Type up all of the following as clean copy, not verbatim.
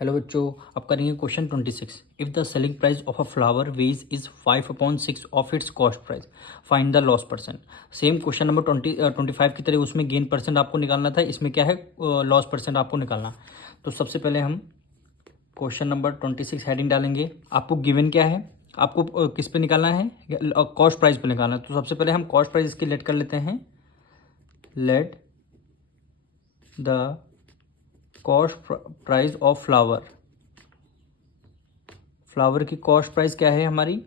Hello बच्चों, अब करेंगे question 26। If the selling price of a flower vase is 5/6 of its cost price, find the loss percent. Same question number 25 की तरह उसमें gain percent आपको निकालना था, इसमें क्या है लॉस परसेंट आपको निकालना। तो सबसे पहले हम क्वेश्चन नंबर 26 हेडिंग डालेंगे। आपको गिवन क्या है, आपको किस पे निकालना है, कॉस्ट प्राइस पे निकालना है। तो सबसे पहले हम कॉस्ट प्राइस इसकी लेट कर लेते हैं। Let the cost price of flower, flower की कॉस्ट प्राइस क्या है हमारी,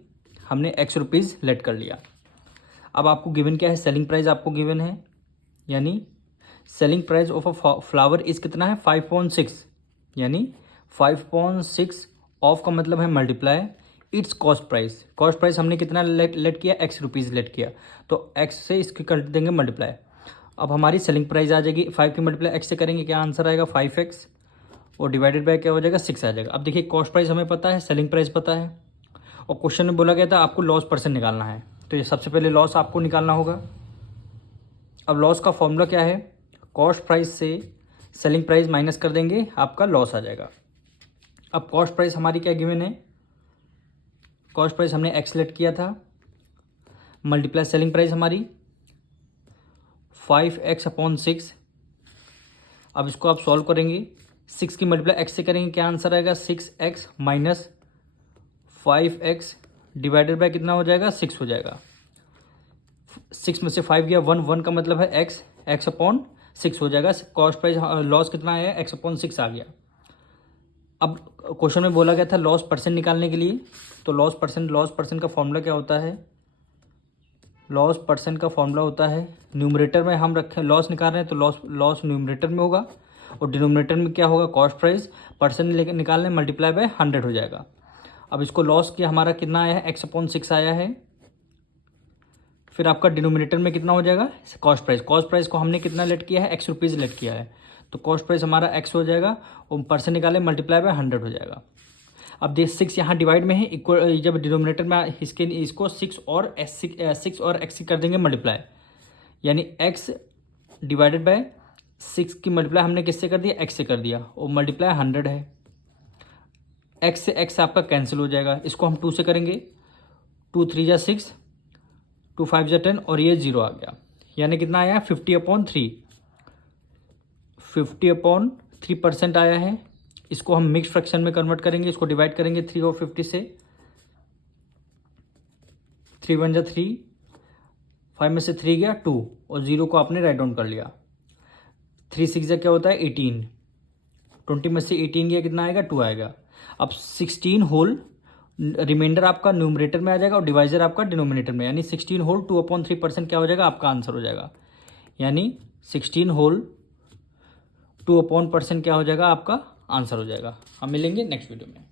हमने एक्स रुपीज़ लेट कर लिया। अब आपको गिवन क्या है, सेलिंग प्राइस आपको गिवन है, यानी selling price of a flower इस कितना है 5/6, यानी 5/6 ऑफ का मतलब है multiply it's cost price. Cost price हमने कितना लेट किया, एक्स रुपीज़ लेट किया, तो एक्स से इसकी कर देंगे मल्टीप्लाई। अब हमारी सेलिंग प्राइस आ जाएगी, 5 की मल्टीप्लाई एक्स से करेंगे, क्या आंसर आएगा 5x, और डिवाइडेड बाय क्या हो जाएगा 6 आ जाएगा। अब देखिए कॉस्ट प्राइस हमें पता है, सेलिंग प्राइस पता है, और क्वेश्चन में बोला गया था आपको लॉस परसेंट निकालना है। तो ये सबसे पहले लॉस आपको निकालना होगा। अब लॉस का फॉर्मूला क्या है, कॉस्ट प्राइस से सेलिंग प्राइस माइनस कर देंगे, आपका लॉस आ जाएगा। अब कॉस्ट प्राइस हमारी क्या गिवन है, कॉस्ट प्राइस हमने एक्स लेट किया था, मल्टीप्लाई सेलिंग प्राइस हमारी 5x/6। अब इसको आप सॉल्व करेंगे, 6 की मल्टीप्लाई एक्स से करेंगे, क्या आंसर आएगा 6x minus 5x divided by कितना हो जाएगा 6 हो जाएगा। 6 में से 5 गया 1, 1 का मतलब है x/6 हो जाएगा। कॉस्ट प्राइस लॉस कितना आया, x/6 आ गया। अब क्वेश्चन में बोला गया था लॉस परसेंट निकालने के लिए, तो लॉस परसेंट का फॉर्मूला क्या होता है, लॉस परसेंट का फॉर्मूला होता है, न्यूमरेटर में हम रखें लॉस निकाल रहे हैं तो लॉस न्यूमरेटर में होगा, और डिनोमिनेटर में क्या होगा कॉस्ट प्राइस, परसेंट लेकर निकालने मल्टीप्लाई बाय 100 हो जाएगा। अब इसको लॉस किया हमारा कितना आया है, x/6 आया है। फिर आपका डिनोमिनेटर में कितना हो जाएगा कॉस्ट प्राइस को हमने कितना लेट किया है, एक्स रुपीज़ लेट किया है, तो कॉस्ट प्राइस हमारा एक्स हो जाएगा, और परसेंट निकाले मल्टीप्लाई बाय 100 हो जाएगा। अब देख 6 यहाँ डिवाइड में है, इक्वल जब डिनोमिनेटर में इसको 6 और x कर देंगे मल्टीप्लाई, यानी x डिवाइडेड बाय 6 की मल्टीप्लाई हमने किससे कर दिया, x से कर दिया, और मल्टीप्लाई 100 है। x से x आपका कैंसिल हो जाएगा, इसको हम 2 से करेंगे, 2 3 जा 6, 2 5 जा 10, और ये 0 आ गया, यानी कितना आया 50/3, 50/3% आया है। इसको हम मिक्स फ्रैक्शन में कन्वर्ट करेंगे, इसको डिवाइड करेंगे 3 और 50 से, 3 1 जा 3, 5 में से 3 गया 2, और 0 को आपने राइट डाउन कर लिया। 3 6 जा क्या होता है 18, 20 में से 18 गया कितना आएगा 2 आएगा। अब 16 होल रिमाइंडर आपका न्यूमरेटर में आ जाएगा, और डिवाइजर आपका डिनोमिनेटर में, यानी 16 होल 2/3% क्या हो जाएगा, आपका आंसर हो जाएगा, यानी 16 होल 2% क्या हो जाएगा, आपका आंसर हो जाएगा। हम मिलेंगे नेक्स्ट वीडियो में।